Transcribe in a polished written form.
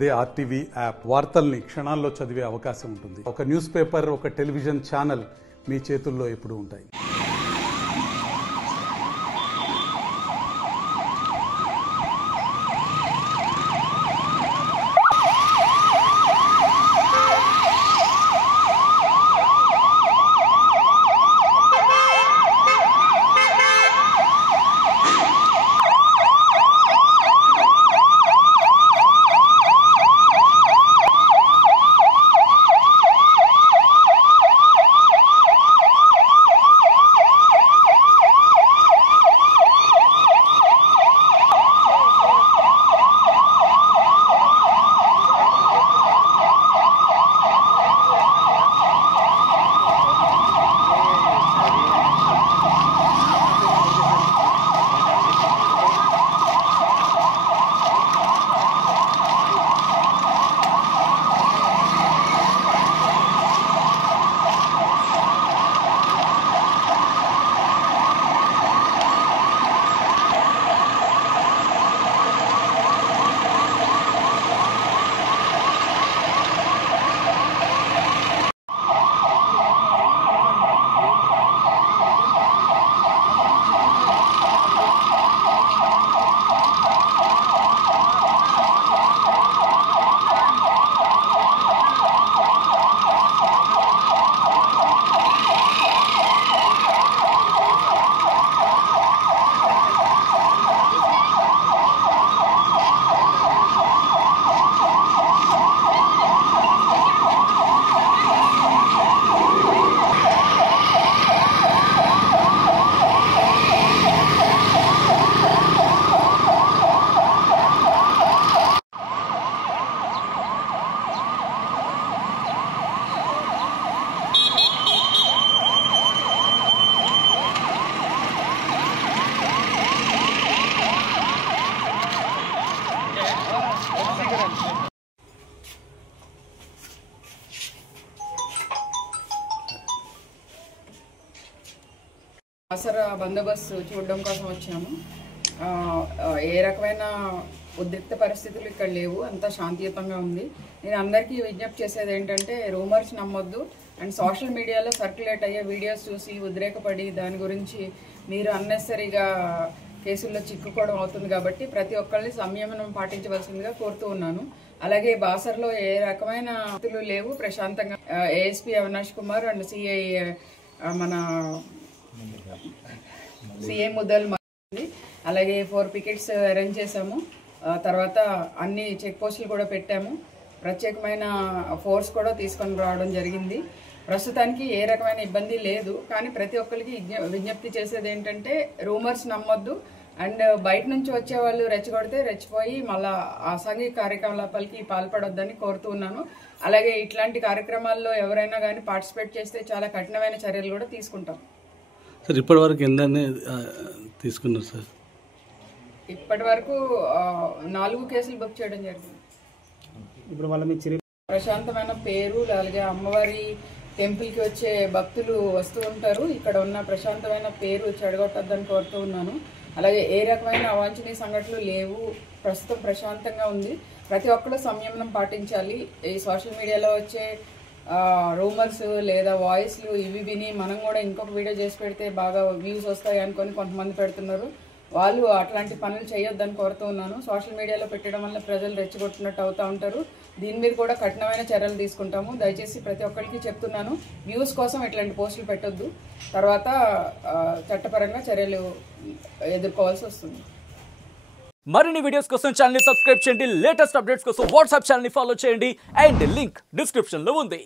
అదే RTV app వార్తల్ని క్షణాల్లో చదివే అవకాశం ఉంటుంది. ఒక న్యూస్ పేపర్, ఒక టెలివిజన్ ఛానల్ మీ చేతుల్లో ఎప్పుడూ ఉంటాయి. ఆసరా బందోబస్తు చూడడం కోసం వచ్చాము. ఏ రకమైన ఉద్రిక్త పరిస్థితులు ఇక్కడ లేవు, అంతా శాంతియుతంగా ఉంది. నేను అందరికీ విజ్ఞప్తి చేసేది ఏంటంటే రూమర్స్ నమ్మొద్దు అండ్ సోషల్ మీడియాలో సర్క్యులేట్ అయ్యే వీడియోస్ చూసి ఉద్రేకపడి దాని గురించి మీరు అన్నెసరీగా కేసుల్లో చిక్కుకోవడం అవుతుంది. కాబట్టి ప్రతి ఒక్కరిని సంయమనం పాటించవలసిందిగా కోరుతూ ఉన్నాను. అలాగే బాసర్లో ఏ రకమైన లేవు, ప్రశాంతంగా ASP Avinash Kumar and CI మన సిఐ ముద్దల్ అలాగే 4 పికెట్స్ అరేంజ్ చేశాము. తర్వాత అన్ని చెక్ పోస్టులు కూడా పెట్టాము. ప్రత్యేకమైన ఫోర్స్ కూడా తీసుకొని రావడం జరిగింది. ప్రస్తుతానికి ఏ రకమైన ఇబ్బంది లేదు. కానీ ప్రతి ఒక్కరికి విజ్ఞప్తి చేసేది ఏంటంటే రూమర్స్ నమ్మొద్దు అండ్ బయట నుంచి వచ్చే వాళ్ళు రెచ్చగొడితే రెచ్చిపోయి మళ్ళా అసాంఘిక కార్యకలాపాలకి పాల్పడొద్దని కోరుతూ ఉన్నాను. అలాగే ఇట్లాంటి కార్యక్రమాల్లో ఎవరైనా కానీ పార్టిసిపేట్ చేస్తే చాలా కఠినమైన చర్యలు కూడా తీసుకుంటాం. సార్ ఇప్పటి వరకు ఎందన్నీ తీసుకున్నారు సార్? ఇప్పటి వరకు 4 కేసులు బుక్ చేయడం జరిగింది. ఇప్పుడు వాళ్ళ మీద ప్రశాంతమైన పేరు, అలాగే అమ్మవారి టెంపుల్కి వచ్చే భక్తులు వస్తూ ఉంటారు. ఇక్కడ ఉన్న ప్రశాంతమైన పేరు చెడగొట్టద్దని కోరుతూ ఉన్నాను. అలాగే ఏ రకమైన అవాంఛనీయ సంఘటనలు లేవు. ప్రస్తుతం ప్రశాంతంగా ఉంది. ప్రతి ఒక్కరు సంయమనం పాటించాలి. ఈ సోషల్ మీడియాలో వచ్చే రూమర్స్ లేదా వాయిస్లు ఇవి విని మనం కూడా ఇంకొక వీడియో చేసి పెడితే బాగా వ్యూస్ వస్తాయి అనుకొని కొంతమంది పెడుతున్నారు. వాళ్ళు అట్లాంటి పనులు చేయొద్దని కోరుతూ ఉన్నాను. సోషల్ మీడియాలో పెట్టడం వల్ల ప్రజలు రెచ్చగొట్టినట్టు అవుతూ ఉంటారు. దీని మీద కూడా కఠినమైన చర్యలు తీసుకుంటాము. దయచేసి ప్రతి ఒక్కరికి చెప్తున్నాను, వ్యూస్ కోసం ఇట్లాంటి పోస్టులు పెట్టొద్దు. తర్వాత చట్టపరంగా చర్యలు ఎదుర్కోవాల్సి వస్తుంది. మరిన్ని వీడియోస్ కోసం ఛానల్ ని సబ్స్క్రైబ్ చేయండి. లేటెస్ట్ అప్డేట్స్ కోసం వాట్సాప్ ఛానల్ ని ఫాలో చేయండి అండ్ లింక్ డిస్క్రిప్షన్ లో ఉంది.